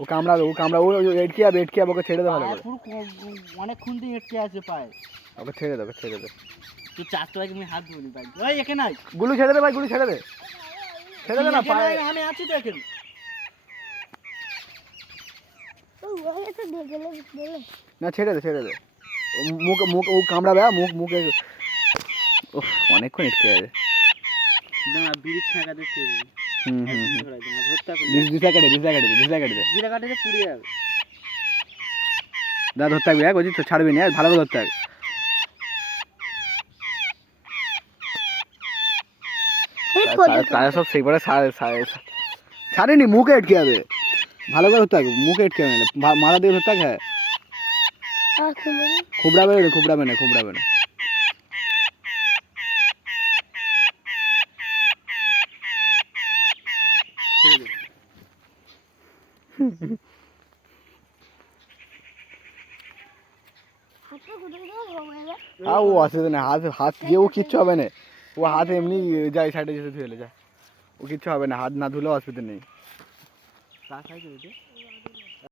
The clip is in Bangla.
ও কামড়াবে ও এটকে যাবে ওকে ছেড়ে দে ভালো করে। অনেকক্ষণ দিয়ে এটকে আছে পায়ে। ওকে ছেড়ে দে তুই চারটা ভাইকে আমি হাত ধরি ভাই। ওই এখানে নাই। গুলু ছেড়ে দে ভাই, গুলু ছেড়ে দে না পায়ে। আমি আছি তো এখানে। না ছেড়ে দে মুখ ও কামড়াবে, মুখে অনেকক্ষণ এটকে আছে। না বিড়ি ছেঁকাতে ছেড়ে দিই। দিশা কেটে পুড়ে যাবে। দা ধরতে থাকবি, বলছি তো ছাড়বি না, ভালো করে ধরতে থাকবি। তারা সব সেইবারে ছাড়েনি, মুখে এটকে যাবে, ভালো করে ধরতে থাকবে, মুখে এটকে যাবে, মাথা দিয়ে ধরতে থাক। হ্যাঁ খুবড়াবে না। ও অসুবিধা নেই, হাত দিয়ে ও কিচ্ছু হবে না, ও হাত এমনি যায় সাইডে যেতে ধুয়ে যায়, ও কিচ্ছু হবে না, হাত না ধুলেও অসুবিধা নেই।